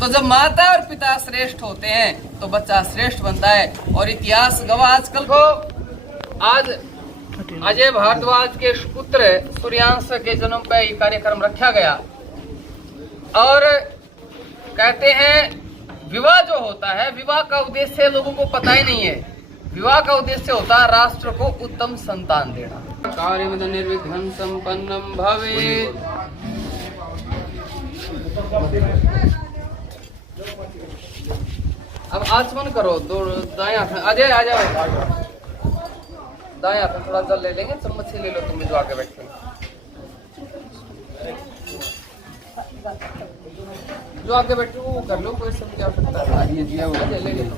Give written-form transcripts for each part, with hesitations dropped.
तो जब माता और पिता श्रेष्ठ होते हैं तो बच्चा श्रेष्ठ बनता है। और इतिहास गवाह आजकल को आज अजय भारद्वाज के पुत्र सूर्यांश के जन्म पर यह कार्यक्रम रखा गया। और कहते हैं विवाह जो होता है, विवाह का उद्देश्य लोगों को पता ही नहीं है। विवाह का उद्देश्य होता है राष्ट्र को उत्तम संतान देना। कार्य निर्विघ्नं संपन्नं भवेत्। अब आचमन करो। दो दाएं हाथ में अजय आ जाओ। दाएं हाथ में थोड़ा जल ले लेंगे, चम्मच से ले लो तुम जो आगे बैठे। जो आगे बैठे वो कर लो, कोई समझ आवश्यकता है। ले लो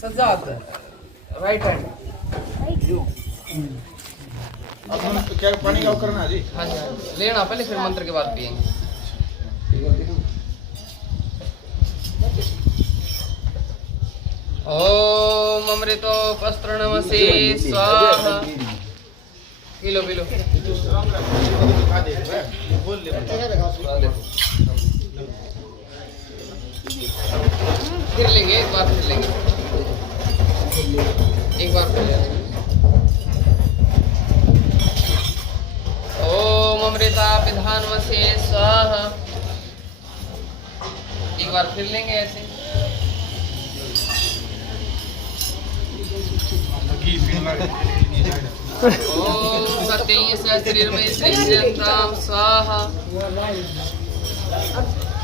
सज्जाद राइट हैंड। क्या पानी का करना जी? हाँ जी लेना पहले, फिर मंत्र के बाद पिएंगे। ओम अमृतोपस्त्रणमसि स्वाहा। पीलो पीलो। फिर लेंगे एक बार, फिर लेंगे एक बार, फिर लेंगे। ओम अमृता पिधानमसे स्वाहा। एक बार फिर लेंगे ऐसे। ओम सत्यं शरीरमय श्रीयंताम स्वाहा।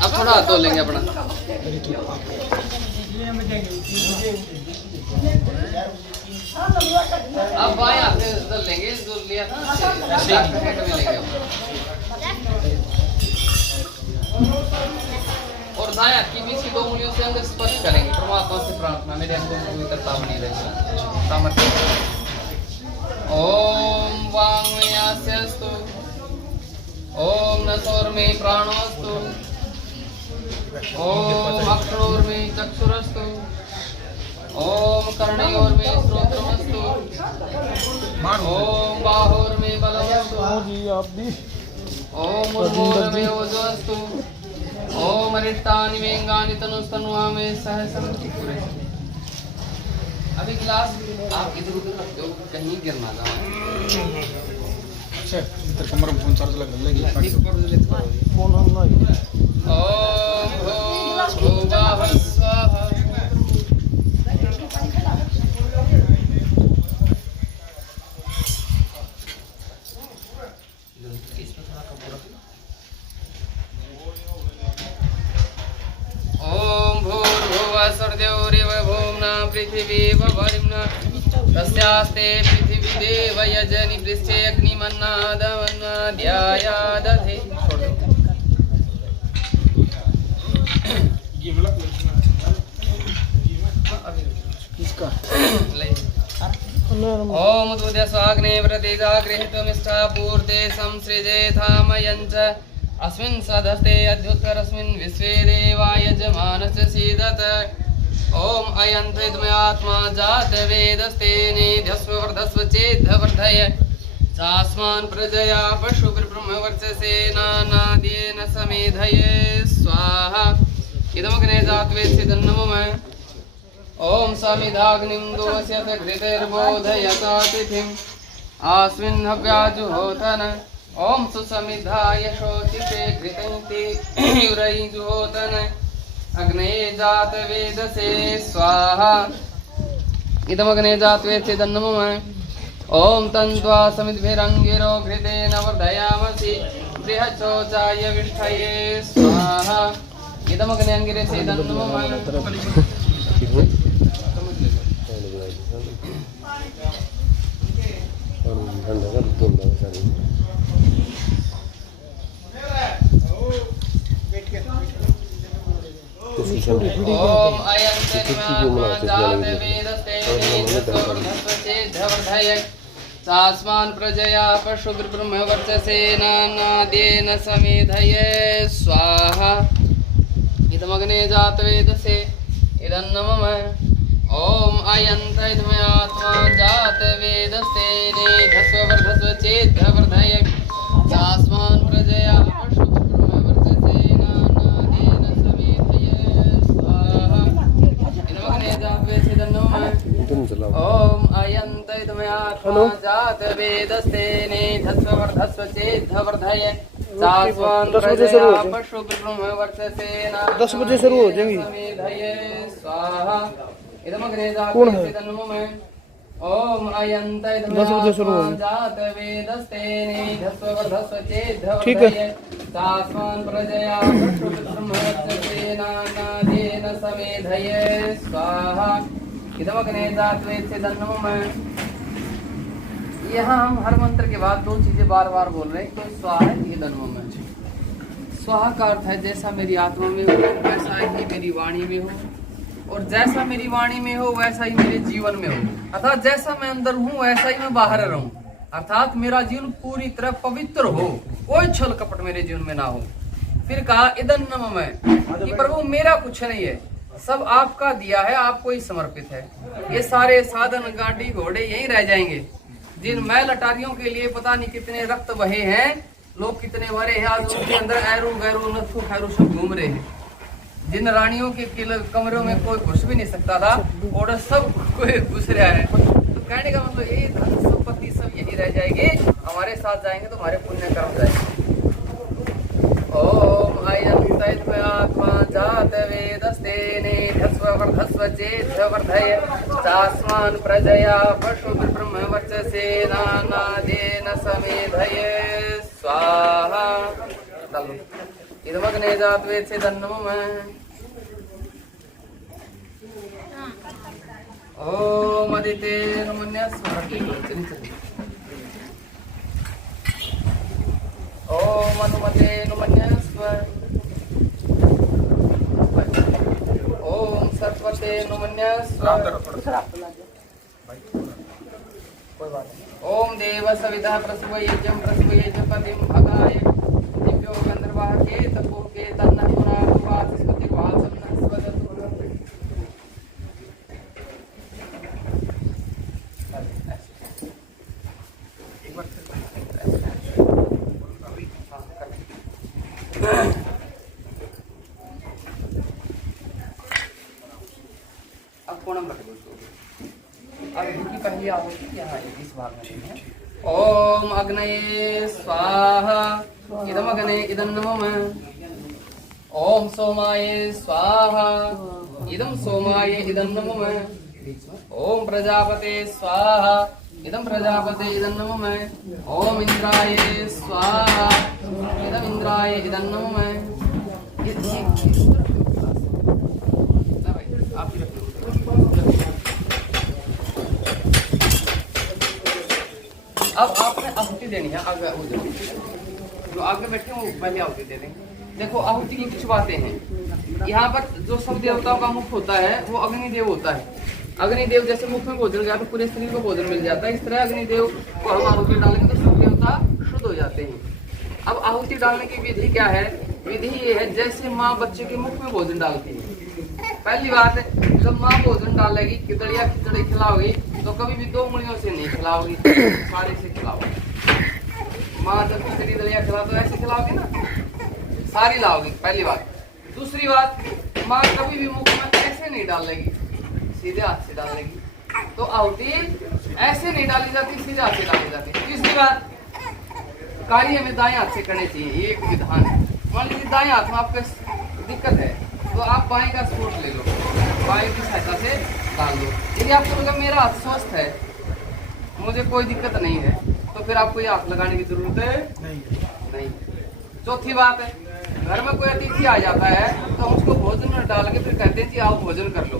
अब थोड़ा हाथ धो लेंगे अपना। अब बाएं हाथ से धो लेंगे, जो लिया था में लेंगे। और दाएं हाथ की बीच की दो उंगलियों से अंग स्पर्श करेंगे। परमात्मा से प्रार्थना, मेरे अंगों में पवित्रता बनी रहे, सामर्थ्य। ओम वाङ्मयास्यस्तु, ओम नसोर्मे प्राणोस्तु, ओम अक्षरोर्मे चक्षुरस्तु, ओम कर्णयोर्मे श्रोत्रमस्तु, ओम बाहोर्मे बलमस्तु, ओम उर्वोर्मे ओजोस्तु, ओम अरिष्टानि मे अंगानि तनुस्तनुआ मे सहस्रं। अभी गिलास आप इधर उधर रख दो, कहीं गिर ना जाए। अच्छा इधर कमर में फोन चार्ज लगा फोन ओम भूर्भुवः स्वः। ओम भूर्भुवः स्वर्देव भूम्ना पृथिवी वरिम्ना तस्यास्ते पृथिवी देव यजनि पृष्ठे अग्निमन्नादमन्नाद्यायादधे। किसका? ओम उद्वद्य स्वाग्ने प्रतिजागृहीतमिष्ठा पूर्ते संसृजेथामयञ्च अस्मिन् सदस्ते अध्युत्तरस्मिन् विश्वे देवा यजमानस्य सीदत। ओम अयन्त्रिद्मे आत्मा जात वेदस्ते निध्यस्व वर्धस्व चेद्धवर्धय चास्मान् प्रजया पशुभिर्ब्रह्मवर्चसे नानाद्येन समेधये स्वाहा। इदमग्ने जात्वेत्सि तन्नमः। ओम समिधाग्निं दोष्यत घृतेर्बोधयता तिथिम् आस्मिन् हव्याजुहोतन। ओम सुसमिधाय शोचिते घृतन्ति युरैजुहोतन अग्ने जात वेदसे स्वाहा। इदमग्ने जात्वेत्सि तन्नमः। ओम तन्त्वा समिद्भिरङ्गिरो घृतेन वर्धयामसि बृहच्छोचाय विष्ठये स्वाहा। इदमग्ने अंगिरसे तन्नमः। ओम अयं तास्मान् प्रजया पशुभिर्ब्रह्मवर्चसे नानाद्येन समेधये स्वाहा। इदमग्ने जातवेदसे इदन्नमः। ओम अयन्तैधमे आत्मा जातवेदस्ते नेधस्व वर्धस्व चेद्धवर्धये तास्मान् प्रजया पशुभिर्ब्रह्मवर्चसे ओम अयन्तैतमयात्मा जात वेदस्तेने धस्व चेद्धवर्धय सास्वान् प्रजया पशु ब्रह्म वर्चसेना 10 बजे शुरू हो जाएंगी। समेधये स्वाहा इदमग्ने कौन है? जाते तन्ममे ओम दस बजे शुरू होगी। जात वेदस्तेने धस्व ठीक है। चेद्धवर्धय सास्वान् प्रजया पशु ब्रह्म वर्चसेना नादेन समेधये स्वाहा इदमग्ने जाते तन्ममे। यहाँ हम हर मंत्र के बाद दो चीजें बार बार बोल रहे हैं। तो स्वाहा ये धर्म में स्वाहा का अर्थ है जैसा मेरी आत्मा में हो वैसा ही मेरी वाणी में हो, और जैसा मेरी वाणी में हो वैसा ही मेरे जीवन में हो। अर्थात जैसा मैं अंदर हूँ वैसा ही मैं बाहर रहूं। अर्थात मेरा जीवन पूरी तरह पवित्र हो, कोई छल कपट मेरे जीवन में ना हो। फिर कहा इदन नम में कि प्रभु मेरा कुछ नहीं है, सब आपका दिया है, आपको ही समर्पित है। ये सारे साधन गाड़ी घोड़े यहीं रह जाएंगे। जिन मैल अटारियों के लिए पता नहीं कितने रक्त बहे हैं, लोग कितने मरे हैं, आज उनके अंदर ऐरू गैरू नथु खैरू सब घूम रहे हैं। जिन रानियों के कमरों में कोई घुस भी नहीं सकता था, और सब कोई घुस रहा है। तो कहने का मतलब ये धन संपत्ति सब यही रह जाएगी, हमारे साथ जाएंगे तो हमारे पुण्य कर्म जाएंगे। ओम अयन्तैतमयात्मा जात वेदस्तेने धस्व चेद्धवर्धय सास्वान् प्रजया पशु ब्रह्म वर्चसेना नादेन समेधये स्वाहा। इदमग्ने जात्वे छेदन्नमः। ओम अदितेन मन्यस्मरति ओम अनुमते नुमन्यस्व। ओम सरस्वते नुमन्यस्व। ओम देव सविता प्रसूयेजं पतिं भगाय दिव्यो गंधर्वाः के तपो के तन्नः पुनः उपासिस्पति वासन्नः स्वदतु। अब कोणम रख दो इसको। अब इनकी पहली आहुति यहाँ है, इस भाग में है। ओम अग्नये स्वाहा इदम अग्ने इदं नमः। ओम सोमाये स्वाहा इदं सोमाये इदं नमः। ओम प्रजापते स्वाहा इदं प्रजापते इदं नमः। ओम इंद्राय स्वाहा इदं इंद्राय इदं नमः। आप ही रखो। अब आपने आहुति देनी है, आगे जो आगे बैठे वो पहले आहुति दे देंगे। देखो आहुति की कुछ बातें हैं। यहाँ पर जो सब देवताओं का मुख होता है वो अग्निदेव होता है। अग्निदेव जैसे मुख में भोजन गया तो पूरे शरीर को भोजन मिल जाता है, इस तरह अग्निदेव को हम आहुति डालेंगे तो सब देवता शुद्ध हो जाते हैं। अब आहुति डालने की विधि क्या है? विधि ये है जैसे माँ बच्चे के मुख में भोजन डालती है। पहली बात है, जब माँ भोजन डालेगी खिचड़िया खिचड़ी खिलाओगी तो कभी भी 2 उंगलियों से नहीं खिलाओगी, सारे से खिलाओगी। माँ जब खिचड़ी दलिया खिला तो ऐसे खिलाओगी ना, सारी लाओगी, पहली बात। दूसरी बात, माँ कभी भी मुख में ऐसे नहीं डालेगी, सीधे हाथ से डालेगी। तो आहुति ऐसे नहीं डाली जाती, सीधे हाथ से डाली जाती। तीसरी बात, कार्य में दाएं हाथ से करनी चाहिए, ये एक विधान है। मान लीजिए दाएं हाथ में आपको दिक्कत है तो आप बाएं का सपोर्ट ले लो, बाएं की सहायता से डाल दो। यदि आपको लगा मेरा हाथ स्वस्थ है, मुझे कोई दिक्कत नहीं है, तो फिर आपको ये हाथ लगाने की जरूरत है नहीं। चौथी बात है, घर में कोई अतिथि आ जाता है तो हम उसको भोजन में डाल के फिर कहते हैं जी आप भोजन कर लो।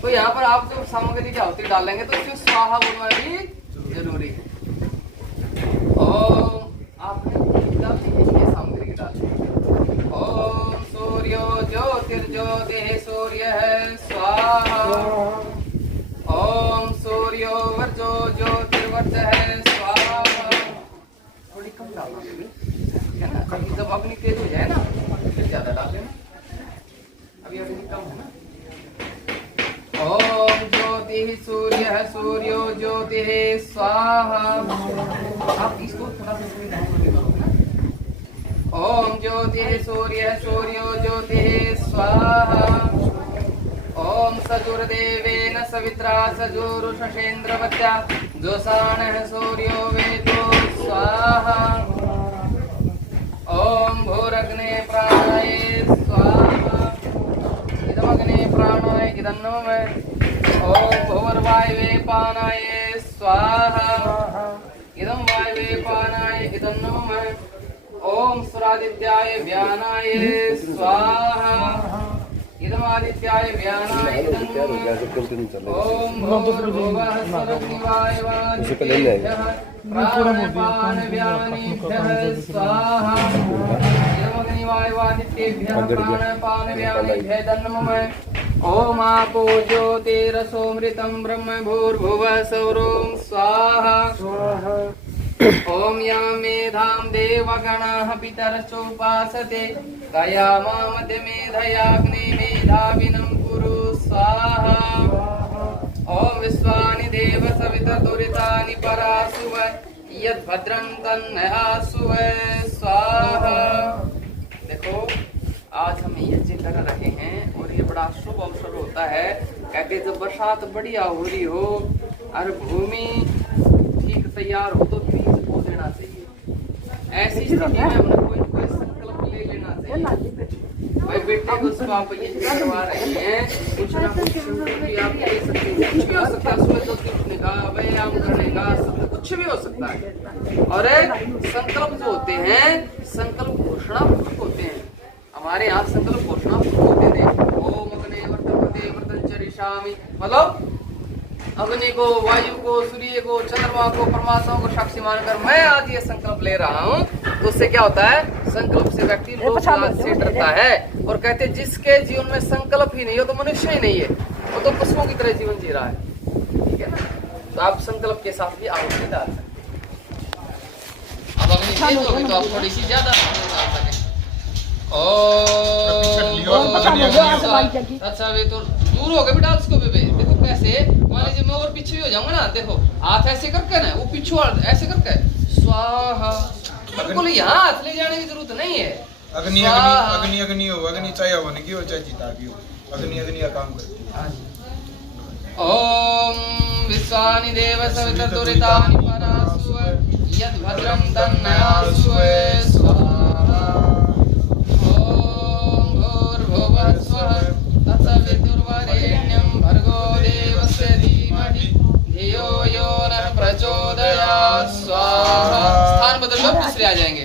तो यहाँ पर आप जो सामग्री की आहुति डालेंगे तो उसमें स्वाहा बोलना भी जरूरी है। ओम आपने ये सामग्री की डाली। ओम सूर्यो ज्योतिर्ज्योतिः सूर्यः स्वाहा। ओम सूर्यो वर्चो ज्योतिर्वर्चः स्वाहा। थोड़ी कम डालना है ना, कभी जब अग्नि तेज हो जाए ना फिर ज्यादा डाल देना, अभी अग्नि कम है ना। ओम ज्योतिः सूर्यः सूर्यो ज्योतिः स्वाहा। आप इसको थोड़ा सा ओम ज्योतिः सूर्यः सूर्यो ज्योतिः स्वाहा। ओम सजुर्देवेन सवित्रा सजुरुषेन्द्रवत्या जोषाणः सूर्यो वेदो स्वाहा ओम भूरग्ने प्राणाय स्वाहा इदमग्ने प्राणाय इदन्नमः ओम भूर्वायवे पानाय स्वाहा इदं वायवे पानाय इदन्नमः ओम सुरादित्याय व्यानाय स्वाहा इदमादित्याय व्यानाय इदन्नमः ओम भूर्भुवः स्वरग्निवायवादित्येभ्यः प्राणपानव्यानेभ्यः स्वाहा इदमग्निवायवादित्येभ्यः प्राणपानव्यानेभ्यः नमः ओम आपो ज्योतिरसोमृतं ब्रह्म भूर्भुवः सौरों स्वाहा ओम यां मेधां देवगणाः पितरश्चोपासते तयामामद्य मेधयाग्ने मेधाविनं कुरु स्वाहा ओम विश्वानि देव सवितर्दुरितानि परासुव यद्भद्रं तन्नयासुव स्वाहा। देखो आज हम यज्ञ कर रहे हैं और ये बड़ा शुभ अवसर होता है। कहते जब बरसात बढ़िया हो रही हो और भूमि ठीक तैयार हो तो बीज बो देना चाहिए। ऐसी स्थिति में हमने कोई संकल्प ले लेना चाहिए। भाई बेटे को सब आप ये करवा रहे हैं, कुछ ना कुछ भी आप ले सकते हैं। कुछ भी हो सकता है उसमें, तो सीखने का व्यायाम करने का सब कुछ भी हो सकता है। और संकल्प जो होते हैं संकल्प घोषणा होते हैं। हमारे यहाँ संकल्प घोषणा होते थे। ओम अग्ने वर्तते वर्तंचरिष्यामि, मतलब अग्नि को, वायु को, सूर्य को, चंद्रमा को, परमात्मा को साक्षी मानकर मैं आज ये संकल्प ले रहा हूँ। तो उससे क्या होता है? संकल्प से व्यक्ति लोक लाज से डरता है। और कहते जिसके जीवन में संकल्प ही नहीं हो तो मनुष्य ही नहीं है, वो तो पशुओं की तरह जीवन जी रहा है। ठीक है ना? तो आप संकल्प के साथ भी आहुति डाल सकते। अब अग्नि तेज होगी तो आप थोड़ी सी ज्यादा डाल सकें। अच्छा वे तो दूर हो गए बेटा उसको भी। देखो कैसे, मान लीजिए मैं और पीछे भी हो जाऊंगा ना, देखो हाथ ऐसे करके ना, वो पीछे ऐसे करके स्वाहा, बिल्कुल यहाँ हाथ ले जाने की जरूरत नहीं है। अग्नि अग्नि अग्नि अग्नि हो, अग्नि चाहे होने की हो चाहे चिता की हो, अग्नि अग्नि का काम करती है। ओम विश्वानि देव सवितर्दुरितानि परासुव यद्भद्रं तन्नयासुव स्वाहा ओम भूर्भुवः स्वः तत्सवितुर्वरेण्यं भर्गो देवस्य धीमहि धियो यो नः प्रचोदयात् स्वाहा। स्थान बदल लो, दूसरे आ जाएंगे।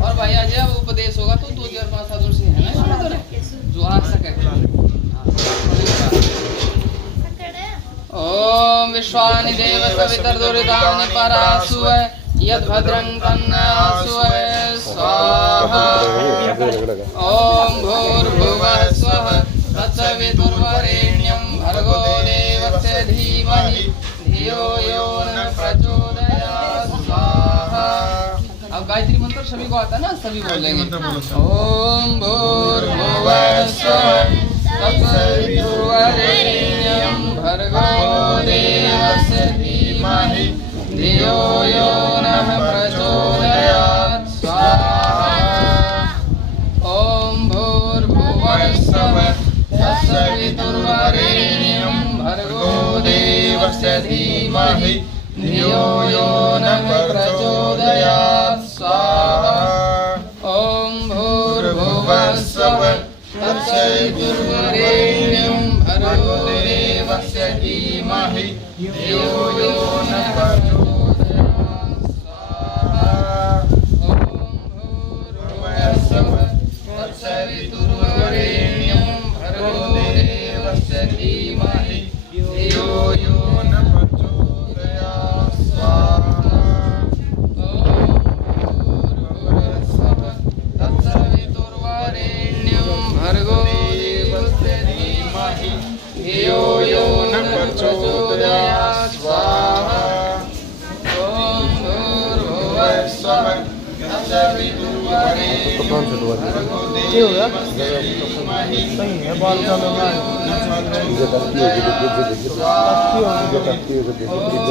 और भाई आज जब उपदेश होगा तो 2005 साधु से है ना जो आ सके। ओम विश्वानि देव सवितर्दुरितानि परासुव यद्भद्रं तन्नयासुव स्वाहा ओम भूर्भुवः स्वः तत्सवितुर्वरेण्यं भर्गो देवस्य धीमहि धियो यो नः प्रचोदयात् स्वाहा। अब गायत्री मंत्र सभी को आता है ना, सभी बोलेंगे। ओम भूर्भुवः स्वः तत्सवितुर्वरेण्यं भर्गो देवस्य धीमहि धियो यो नः प्रचोदयात् स्वाहा ओम भूर्भुवः स्वः तत्सवितुर्वरेण्यं भर्गो देवस्य धीमहि धियो यो नः प्रचोदयात् स्वाहा ओम भूर्भुवः स्वः तत्सवितुर्वरेण्यं भर्गो देवस्य धीमहि धियो यो नः प्रचोदयात् स्वाहा ओम भूर्भुवः स्वः तत्सवितुर्वरेण्यं भर्गो देवस्य धीमहि धियो यो नः प्रचोदयात् स्वाहा ओम भूर्भुवः स्वः तत्सवितुर्वरेण्यं भर्गो देवस्य धीमहि धियो यो नः प्रचोदयात् स्वाहा ओम भूर्भुवः स्वः तत्सवितुर्वरेण्यं भर्गो देवस्य धीमहि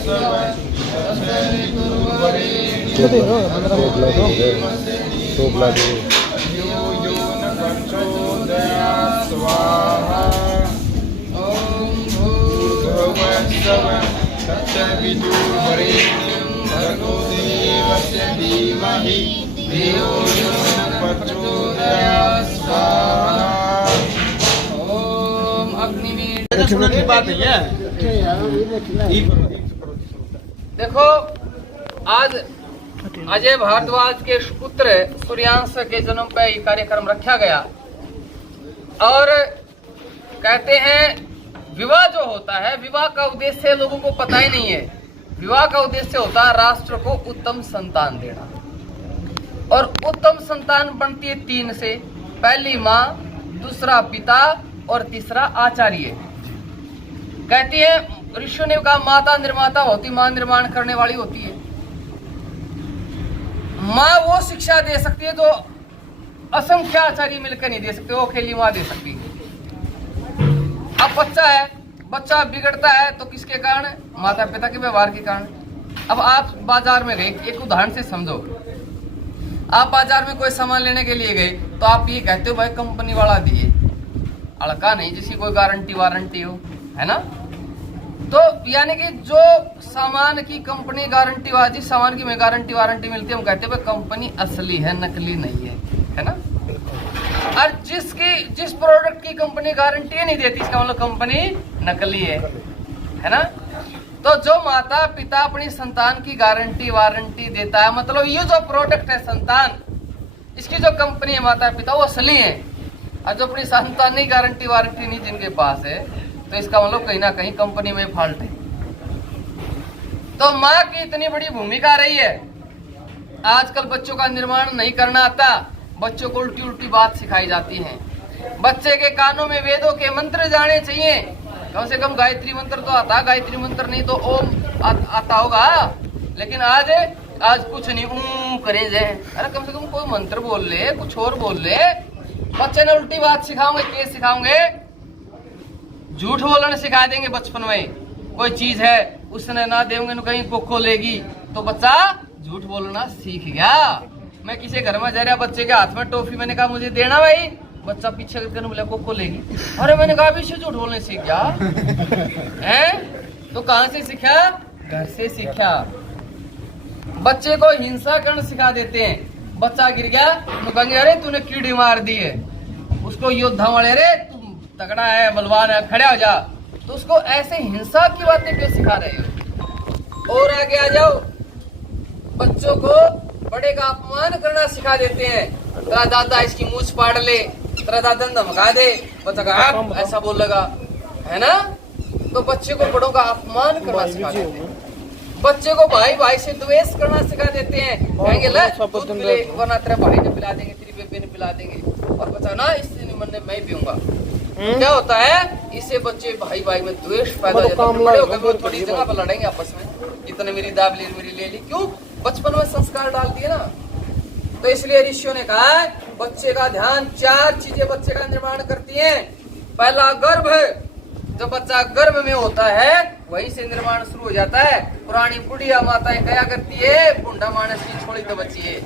धियो यो नः प्रचोदयात् स्वाहा ओम भूर्भुवः स्वः स्वाहा ॐ भूर्भुवस्सुवः तत्सवितुर्वरेण्यं भर्गो देवस्य धीमहि धियो यो न प्रचोदयात् स्वाहा। ॐ अग्निमीड। की बात नहीं है। देखो, आज अजय भारद्वाज के पुत्र सूर्यांश के जन्म पे ये कार्यक्रम रखा गया और कहते हैं विवाह जो होता है, विवाह का उद्देश्य लोगों को पता ही नहीं है। विवाह का उद्देश्य होता है राष्ट्र को उत्तम संतान देना, और उत्तम संतान बनती है तीन से, पहली माँ, दूसरा पिता और तीसरा आचार्य। कहती है ऋषियों ने कहा माता निर्माता होती, माँ निर्माण करने वाली होती है। माँ वो शिक्षा दे सकती है जो असंख्य आचार्य मिलकर नहीं दे सकते, वो अकेली माँ दे सकती है। अब बच्चा है, बच्चा बिगड़ता है तो किसके कारण? माता पिता के व्यवहार के कारण। अब आप बाजार में गए, एक उदाहरण से समझो, आप बाजार में कोई सामान लेने के लिए गए तो आप ये कहते हो भाई कंपनी वाला दिए, अड़का नहीं, जिसकी कोई गारंटी वारंटी हो, है ना। तो यानी कि जो सामान की कंपनी गारंटी, जिस सामान की में गारंटी वारंटी मिलती है, हम कहते हैं भाई कंपनी असली है, नकली नहीं है ना। और जिस प्रोडक्ट की कंपनी गारंटी नहीं देती, इसका मतलब कंपनी नकली है ना। तो जो माता पिता अपनी संतान की गारंटी वारंटी देता है, मतलब ये जो प्रोडक्ट है संतान, इसकी जो कंपनी है माता पिता, वो असली है। और जो अपनी संतान की गारंटी वारंटी नहीं जिनके पास है, तो इसका मतलब कहीं ना कहीं कंपनी में फॉल्ट है। तो माँ की इतनी बड़ी भूमिका रही है। आजकल बच्चों का निर्माण नहीं करना आता, बच्चों को उल्टी उल्टी बात सिखाई जाती है। बच्चे के कानों में वेदों के मंत्र जाने चाहिए, कम से कम गायत्री मंत्र तो आता, गायत्री मंत्र नहीं तो ओम आता होगा। लेकिन आज कुछ नहीं, करे जाए, अरे कम से कम कोई मंत्र बोल ले, कुछ और बोल ले। बच्चे ने उल्टी बात सिखाओगे, क्या सिखाओगे? झूठ बोलना सिखा देंगे बचपन में। कोई चीज है उसने ना देंगे तो कहीं कोको लेगी, तो बच्चा झूठ बोलना सीख गया। मैं किसी घर में जा रहा, बच्चे के हाथ में टॉफी, मैंने कहा मुझे देना भाई, बच्चा पीछे करके बोला कोको लेगी। अरे मैंने कहा अभी से झूठ बोलने सीख गया है। तो कहाँ से सीखा? घर से सीखा। बच्चे को हिंसा करना सिखा देते हैं। बच्चा गिर गया तो कहेंगे अरे तूने कीड़ी मार दी है। उसको योद्धा वाले, अरे तुम तगड़ा है, बलवान है, खड़े हो जा। तो उसको ऐसे हिंसा की बातें क्यों सिखा रहे हो? और आगे आ जाओ, बच्चों को बड़े का अपमान करना सिखा देते हैं। तेरा दादा इसकी मूछ फाड़ ले, तेरा दादा धमका दे, बच्चा का ऐसा बोलेगा, है ना। तो बच्चे को बड़ों का अपमान करना सिखा देते हैं। बच्चे को भाई भाई से द्वेष करना सिखा देते हैं। कहेंगे ले दूध पिले, वरना तेरे भाई ने पिला देंगे, तेरी बेबे ने पिला देंगे। और बच्चा ना इससे निमन ने मैं पीऊंगा। क्या होता है? इससे बच्चे भाई भाई में द्वेष पैदा हो जाता है। बड़े होकर वो थोड़ी जगह पर लड़ेंगे आपस में, इतने मेरी दाब ली, मेरी ले ली। क्यों? बचपन में संस्कार डाल दिए ना। तो इसलिए ऋषियों ने कहा बच्चे का ध्यान, 4 चीजें बच्चे का निर्माण करती हैं। पहला गर्भ, जब बच्चा गर्भ में होता है वहीं से निर्माण शुरू हो जाता है। पुरानी बुढ़िया माताएं क्या करती है? बुढ़ा मानस की छोड़ी तो बच्ची है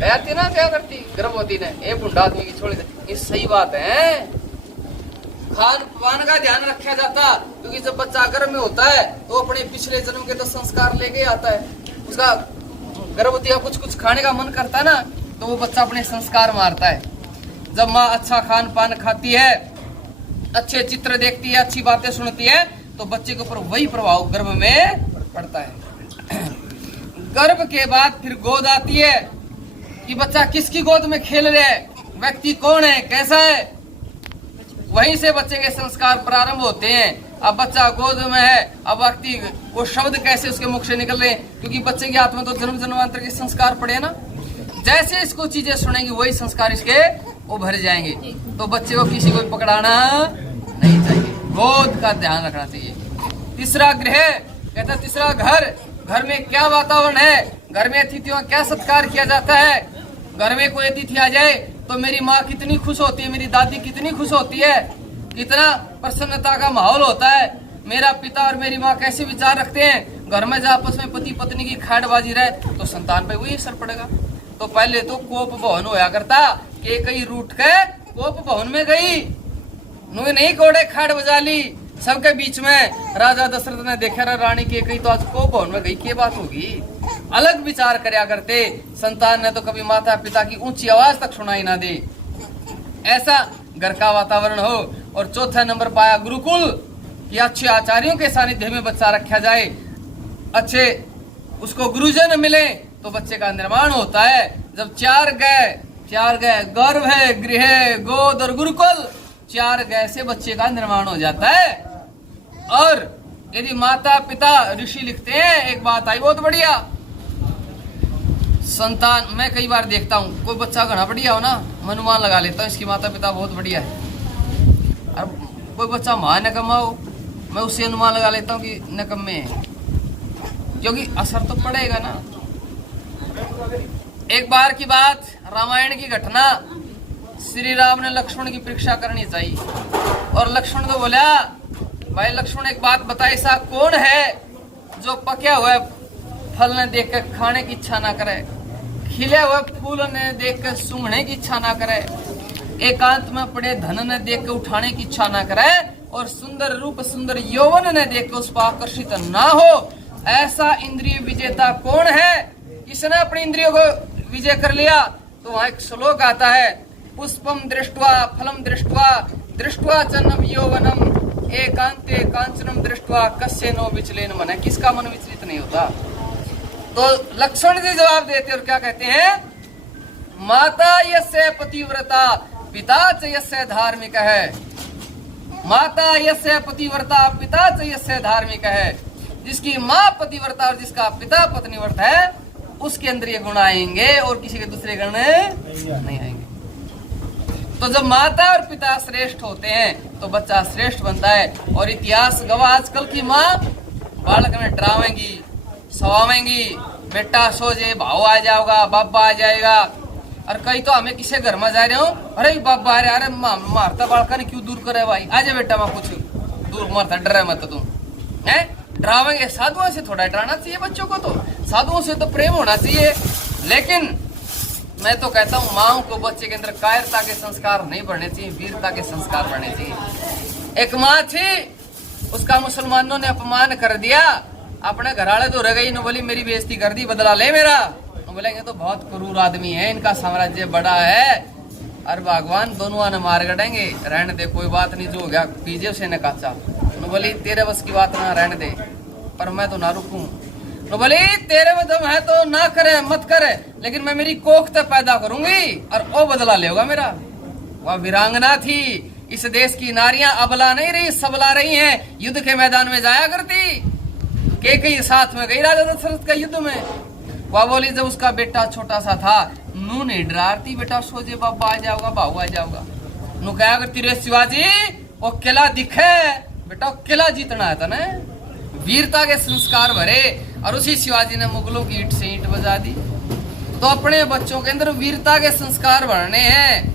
कहती ना, क्या करती गर्भवती ने, ये बुढ़ा आदमी की छोड़ी। ये सही बात है। खान पान का ध्यान रखा जाता, क्योंकि जब बच्चा गर्भ में होता है तो अपने पिछले जन्म के तो संस्कार लेके आता है। उसका गर्भवती का कुछ खाने का मन करता है ना, तो वो बच्चा अपने संस्कार मारता है। जब माँ अच्छा खान पान खाती है, अच्छे चित्र देखती है, अच्छी बातें सुनती है, तो बच्चे के ऊपर वही प्रभाव गर्भ में पड़ता है। गर्भ के बाद फिर गोद आती है कि बच्चा किसकी गोद में खेल रहा है, व्यक्ति कौन है, कैसा है। वहीं से बच्चे के संस्कार प्रारंभ होते हैं। अब बच्चा गोद में है, अब व्यक्ति वो शब्द कैसे उसके मुख से निकल रहे हैं, क्योंकि बच्चे के हाथ में तो जन्म जन्मांतर के संस्कार पड़े ना। जैसे इसको चीजें सुनेंगी वही संस्कार इसके उभर जाएंगे। तो बच्चे को किसी को पकड़ाना नहीं चाहिए, गोद का ध्यान रखना चाहिए। तीसरा गृह, कहता तीसरा घर। घर में क्या वातावरण है, घर में अतिथियों का क्या सत्कार किया जाता है। घर में कोई अतिथि आ जाए तो मेरी माँ कितनी खुश होती है, मेरी दादी कितनी खुश होती है, कितना प्रसन्नता का माहौल होता है। मेरा पिता और मेरी माँ कैसे विचार रखते हैं। घर में जब आपस में पति पत्नी की खाटबाजी रहे तो संतान पे वही असर पड़ेगा। तो पहले तो कोप भवन होया करता कि कई रूठ के कोप भवन में गई, नुई नहीं कोड़े खाड़ बजा ली सबके बीच में। राजा दशरथ ने देखा रानी के कहीं तो आज को भवन में गई क्या बात होगी, अलग विचार करया करते। संतान ने तो कभी माता पिता की ऊंची आवाज तक सुनाई ना दे, ऐसा घर का वातावरण हो। और चौथा नंबर पाया गुरुकुल, कि अच्छे आचार्यों के सानिध्य में बच्चा रखा जाए, अच्छे उसको गुरुजन मिले तो बच्चे का निर्माण होता है। जब चार गए गर्भ है, गृह, गोद और गुरुकुल, 4 गए से बच्चे का निर्माण हो जाता है। और यदि माता पिता, ऋषि लिखते हैं एक बात आई बहुत बढ़िया, संतान, मैं कई बार देखता हूँ कोई बच्चा घना बढ़िया हो ना, मैं अनुमान लगा लेता हूँ इसकी माता पिता बहुत बढ़िया है। और कोई बच्चा मां नकम्मा हो, मैं उससे अनुमान लगा लेता हूँ कि नकम्मे है, क्योंकि असर तो पड़ेगा ना। एक बार की बात, रामायण की घटना, श्री राम ने लक्ष्मण की परीक्षा करनी चाहिए। और लक्ष्मण तो बोला, भाई लक्ष्मण एक बात बता, ऐसा कौन है जो पके हुए फल ने देख कर खाने की इच्छा ना करे, खिले हुए फूल ने देख कर सूंघने की इच्छा ना करे, एकांत में पड़े धन ने देख कर उठाने की इच्छा ना करे, और सुंदर रूप सुंदर यौवन ने देख कर उस पर आकर्षित ना हो। ऐसा इंद्रिय विजेता कौन है? किसने अपनी इंद्रियों को विजय कर लिया? तो वहां एक श्लोक आता है, पुष्पम दृष्ट्वा फलम दृष्ट्वा दृष्ट्वा च नव यौवनम एकांते कांचनम दृष्ट्वा कस्य नो विचलेन मन। किसका मन विचलित नहीं होता? तो लक्ष्मण जी जवाब देते और क्या कहते हैं, माता यस्य पतिव्रता पिता च यस्य धार्मिक है। माता यस्य पतिव्रता पिता च यस्य धार्मिक है। जिसकी माँ पतिव्रता और जिसका पिता पत्नीव्रत है, उसके अंदर ये गुण आएंगे और किसी के दूसरे गुण नहीं आएंगे। तो जब माता और पिता श्रेष्ठ होते हैं तो बच्चा श्रेष्ठ बनता है। और इतिहास गवाह, आजकल की माँ बालक में डरावेंगी, सवावेंगी, बेटा सो जाए, भाव आ जाएगा, बाबा आ जाएगा। और कई तो हमें किसी घर में जा रहे हो, अरे बाबा आ रहे, अरे मारता बालका ने क्यों दूर करे भाई, आजा बेटा मैं कुछ दूर मारता, डरे मत तुम है। डरावेंगे, साधुओं से थोड़ा डराना चाहिए बच्चों को, तो साधुओं से तो प्रेम होना चाहिए। लेकिन मैं तो कहता हूँ माओ को बच्चे के अंदर कायरता के संस्कार नहीं बढ़ने चाहिए, वीरता के संस्कार बढ़ने चाहिए। एक माँ थी, उसका मुसलमानों ने अपमान कर दिया, अपने घराले तो रह गई, न बोली मेरी बेइज्जती कर दी, बदला ले मेरा। बोलेंगे तो बहुत क्रूर आदमी है, इनका साम्राज्य बड़ा है, अरे भगवान दोनों ने मार गड़ेंगे, रहने दे कोई बात नहीं, जो हो गया पीजे उसे ने काचा। बोली तेरे बस की बात ना, रहने दे, पर मैं तो ना रुकूं। तो बोली तेरे में दम है तो ना करे, मत करे, लेकिन मैं मेरी कोख तक पैदा करूंगी और वो बदला लेगा मेरा। वह वीरांगना थी। इस देश की नारियां अबला नहीं रही, सबला रही हैं। युद्ध के मैदान में जाया करती, के साथ में गई राजा दशरथ का युद्ध में। वह बोली जब उसका बेटा छोटा सा था, नू नहीं डराती, बेटा सोचे बाबा आ जाओगा, बाबू आ जाओगा। नू क्या करती रे शिवाजी, वो किला दिखे बेटा, किला जीतना है तने। वीरता के संस्कार भरे, और उसी शिवाजी ने मुगलों की ईंट से ईंट बजा दी। तो अपने बच्चों के अंदर वीरता के संस्कार भरने हैं,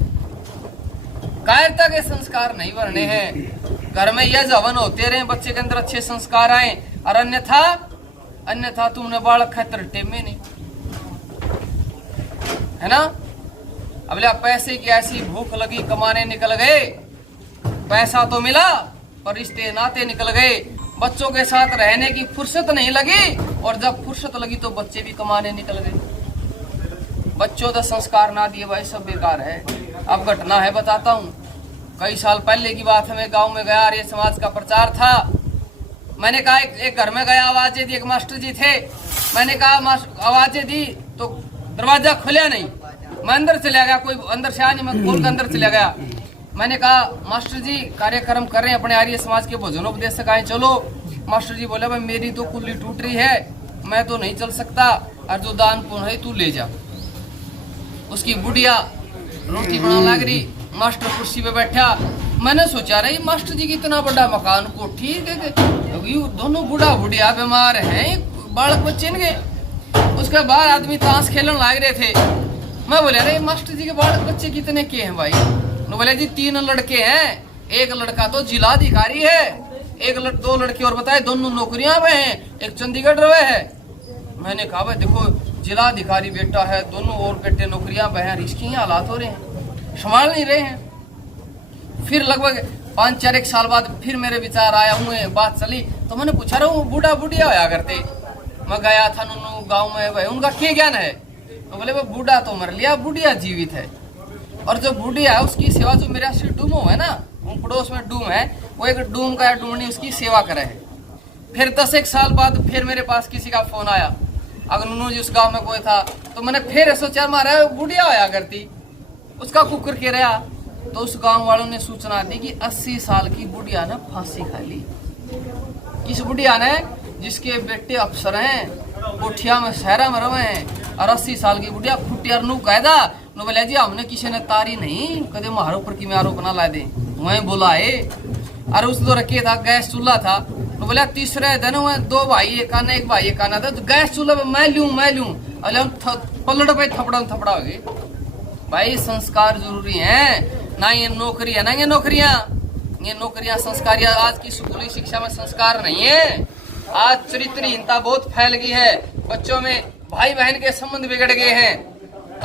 कायरता के संस्कार नहीं भरने हैं। घर में यह जवन होते रहे, बच्चे के अंदर अच्छे संस्कार आए, और अन्यथा तुमने बालक खतर टेमे नहीं, है ना। अब पैसे की ऐसी भूख लगी, कमाने निकल गए, पैसा तो मिला पर रिश्ते नाते निकल गए, बच्चों के साथ रहने की फुर्सत नहीं लगी, और जब फुर्सत लगी तो बच्चे भी कमाने निकल गए। बच्चों का संस्कार ना दिए भाई सब बेकार है। अब घटना है बताता हूँ, कई साल पहले की बात है, मैं गांव में गया, आर्य समाज का प्रचार था। मैंने कहा एक घर में गया, आवाजें दी, एक मास्टर जी थे। मैंने कहा आवाजें दी तो दरवाजा खुला नहीं, मैं अंदर चला गया, कोई अंदर से आ नहीं, मैं खोल कर अंदर चला गया। मैंने कहा मास्टर जी कार्यक्रम कर रहे हैं अपने आर्य समाज के भोजनोपदेशक आए, चलो। मास्टर जी बोले भाई मेरी तो कुल्ली टूट रही है, मैं तो नहीं चल सकता, और जो दान पुण्य है तू ले जा। उसकी बुढ़िया रोटी बनाने लग रही, मास्टर कुर्सी पे बैठा। मैंने सोचा रही मास्टर जी की इतना बड़ा मकान को ठीक है, दोनों बूढ़ा बुढ़िया बीमार हैं, बालक बच्चे इनके। उसके बाद आदमी ताश खेलने लग रहे थे। मैं बोले अरे मास्टर जी के बालक बच्चे कितने के हैं भाई? बोले जी 3 लड़के हैं, एक लड़का तो जिलाधिकारी है, दो लड़के और बताए, दोनों नौकरियां पे हैं, एक चंडीगढ़ रहे है। मैंने कहा भाई देखो जिलाधिकारी बेटा है, दोनों और बेटे नौकरियां पे हैं, इसकी हालात हो रहे हैं, संभाल नहीं रहे हैं। फिर लगभग 5-4 एक साल बाद फिर मेरे विचार आया हुए बात चली तो मैंने पूछा रहा हूँ बूढ़ा बुढ़िया होया करते। मैं गया था नुनू गाँव में, भाई उनका क्या ज्ञान है? तो बोले वो बूढ़ा तो मर लिया, बुढ़िया जीवित है। और जो बुढ़िया है उसकी सेवा, जो मेरा श्री डूमो है ना, पड़ोस में डूम है, वो एक डूम का डूमनी उसकी सेवा करे है। फिर 10 साल बाद फिर मेरे पास किसी का फोन आया, अगर नुनू जी उस गांव में कोई था, तो मैंने फिर सोचा मारा बुढ़िया होया करती, उसका कुकर के रहा। तो उस गांव वालों ने सूचना दी कि 80 साल की बुढ़िया ने फांसी खा ली। किस बुढ़िया ने? जिसके बेटे अफसर हैं, कोठिया में शहरा में रहे हैं, और 80 साल की बुढ़िया फुटियार नू कहदा नो बोले जी हमने किसी ने तारी नहीं, कदे मारो पर की में आरोप ना ला दे, वहीं बुलाए। और उस दो रखे था गैस चूल्हा था, तो बोले तीसरे दिन वह 2 भाई एक आना, 1 भाई एक आना था, तो गैस चूल्हा मैं लूं अरे पलट पे थपड़ा हो गए। भाई संस्कार जरूरी है ना, ये नौकरी है ना, ये नौकरियां संस्कार। आज की स्कूली शिक्षा में संस्कार नहीं है। आज चरित्रहीनता बहुत फैल गई है, बच्चों में भाई बहन के संबंध बिगड़ गए हैं।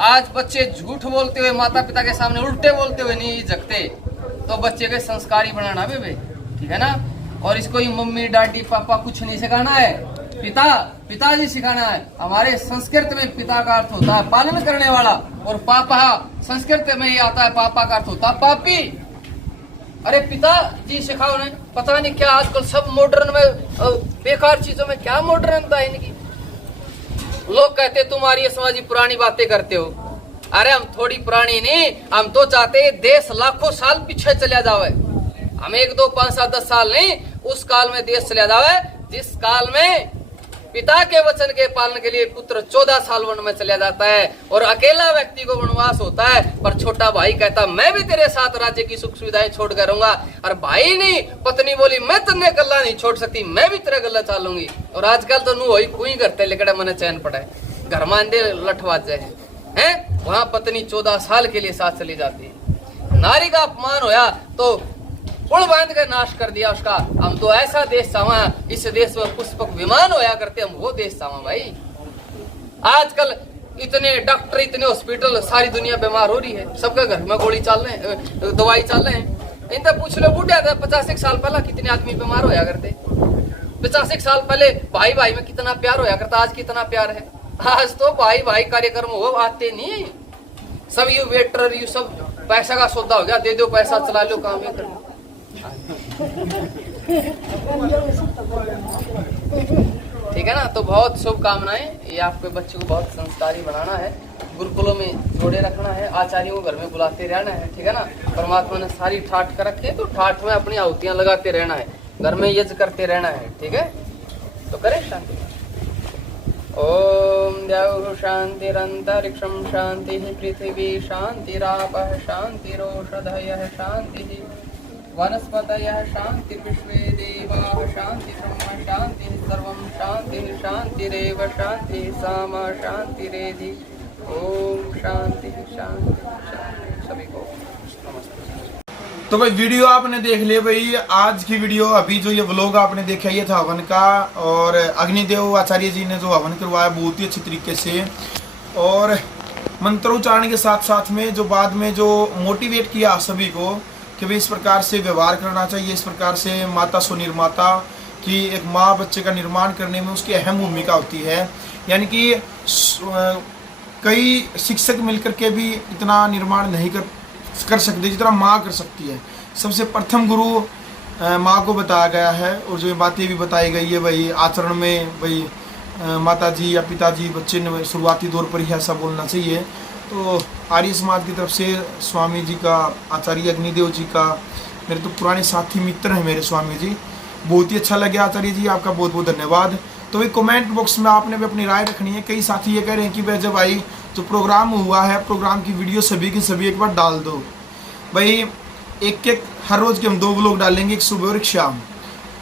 आज बच्चे झूठ बोलते हुए, माता पिता के सामने उल्टे बोलते हुए नहीं जगते, तो बच्चे के संस्कारी बनाना बे, ठीक है ना। और इसको ही मम्मी डैडी पापा कुछ नहीं सिखाना है, पिताजी सिखाना है। हमारे संस्कृत में पिता का अर्थ होता है पालन करने वाला, और पापा संस्कृत में ही आता है, पापा का अर्थ होता है पापी। अरे पिताजी सिखाओ ने, पता नहीं क्या आजकल सब मॉडर्न में, बेकार चीजों में क्या मॉडर्नता है इनकी। लोग कहते तुम्हारी ये समाजी पुरानी बातें करते हो। अरे हम थोड़ी पुरानी नहीं, हम तो चाहते हैं देश लाखों साल पीछे चला जावे। हम 1, 2, 5, 7, 10 साल नहीं, उस काल में देश चला जावे जिस काल में पिता के वचन के पालन के लिए पुत्र 14 साल वन में चला जाता है, और अकेला व्यक्ति को वनवास होता है, पर छोटा भाई कहता मैं भी तेरे साथ राज्य की सुख सुविधाएं छोड़ कर रहूंगा। और भाई नहीं, पत्नी बोली मैं तुमने गल्ला नहीं छोड़ सकती, मैं भी तेरा गल्ला चालूंगी। और आजकल तो नू कोई करते लेकर मन चैन पड़ा है, घर मांदे लठवाजे हैं, वहां पत्नी 14 साल के लिए साथ चली जाती है। नारी का अपमान होया तो पुल बांध कर नाश कर दिया उसका। हम तो ऐसा देश चाहवा, इस देश में पुष्पक विमान होया करते, हम वो देश चाहवा भाई। आजकल इतने डॉक्टर, इतने हॉस्पिटल, सारी दुनिया बीमार हो रही है, सबका घर में गोली चल रहे हैं, दवाई चल रहे हैं। इनसे पूछ लो बुढ़िया था 50 साल पहले कितने आदमी बीमार होया करते, 50 साल पहले भाई भाई में कितना प्यार होया करता, आज कितना प्यार है। आज तो भाई भाई कार्यक्रम हो आते नहीं, सब यू वेटर यू सब पैसा का सौदा हो गया, दे दो पैसा चला लो काम ये कर। ठीक है ना। तो बहुत शुभकामनाएं, ये आपके बच्चे को बहुत संस्कारी बनाना है, गुरुकुलों में जोड़े रखना है, आचार्यों को घर में बुलाते रहना है, ठीक है ना। परमात्मा ने सारी ठाठ कर रखी है, तो ठाठ में अपनी आहुतियां लगाते रहना है, घर में यज्ञ करते रहना है, ठीक है। तो करें शांति। ओम द्यौः शान्तिरन्तरिक्षं शान्तिः, पृथिवी शान्तिरापः शान्तिरोषधयः शान्तिः, वनस्पतयः शान्तिर्विश्वे देवाः शान्तिर्ब्रह्म शान्तिः, सर्वं शान्तिः शान्तिरेव शान्तिः सामा शान्तिरेधि। ओम शांति शांति शांति। सभी को नमस्ते। तो भाई वीडियो आपने देख लिया भाई, आज की वीडियो। अभी जो ये व्लॉग आपने देखा ये था हवन का, और अग्निदेव आचार्य जी ने जो हवन करवाया बहुत ही अच्छी तरीके से, और मंत्रोच्चारण के साथ साथ में जो बाद में जो मोटिवेट किया सभी को कि भाई इस प्रकार से व्यवहार करना चाहिए, इस प्रकार से माता सो निर्माता की, एक माँ बच्चे का निर्माण करने में उसकी अहम भूमिका होती है। यानी कि कई शिक्षक मिलकर के भी इतना निर्माण नहीं कर सकते जितना माँ कर सकती है। सबसे प्रथम गुरु माँ को बताया गया है, और जो बातें भी बताई गई है भाई आचरण में, भाई माता जी या पिताजी बच्चे ने शुरुआती दौर पर ही ऐसा बोलना चाहिए। तो आर्य समाज की तरफ से स्वामी जी का, आचार्य अग्निदेव जी का, मेरे तो पुराने साथी मित्र हैं मेरे स्वामी जी, बहुत ही अच्छा लगे आचार्य जी, आपका बहुत बहुत धन्यवाद। तो भाई कमेंट बॉक्स में आपने भी अपनी राय रखनी है। कई साथी ये कह रहे हैं कि भाई जब भाई जो प्रोग्राम हुआ है, प्रोग्राम की वीडियो सभी की सभी एक बार डाल दो। भाई एक हर रोज़ के हम 2 व्लॉग डालेंगे, एक सुबह और एक शाम।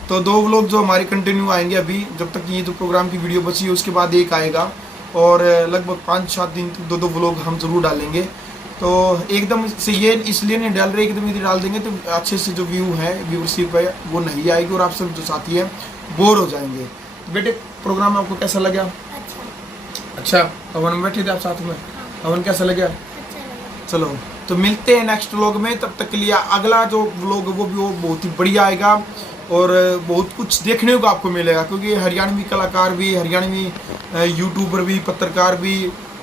तो 2 व्लॉग जो हमारे कंटिन्यू आएंगे अभी, जब तक ये जो प्रोग्राम की वीडियो बची है उसके बाद एक आएगा, और लगभग 5-7 दिन तक 2 व्लॉग हम जरूर डालेंगे। तो एकदम से ये इसलिए नहीं डाल रहे, एकदम यदि डाल देंगे तो अच्छे से जो व्यू है, व्यूअरशिप है वो नहीं आएगी, और आप सब जो साथी हैं बोर हो जाएंगे। बेटे प्रोग्राम आपको कैसा लगा? अच्छा। हवन में बैठे थे आप साथ में, हवन कैसा लगा? चलो तो मिलते हैं नेक्स्ट व्लॉग में, तब तक के लिए अगला जो व्लॉग वो बहुत ही बढ़िया आएगा और बहुत कुछ देखने को आपको मिलेगा, क्योंकि हरियाणवी कलाकार भी, हरियाणवी यूट्यूबर भी, पत्रकार भी,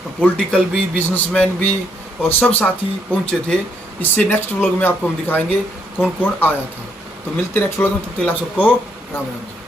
पॉलिटिकल भी, बिजनेसमैन भी और सब साथी पहुंचे थे। इससे नेक्स्ट व्लॉग में आपको हम दिखाएंगे कौन कौन आया था। तो मिलते नेक्स्ट व्लॉग में, तब तक आप सबको राम राम।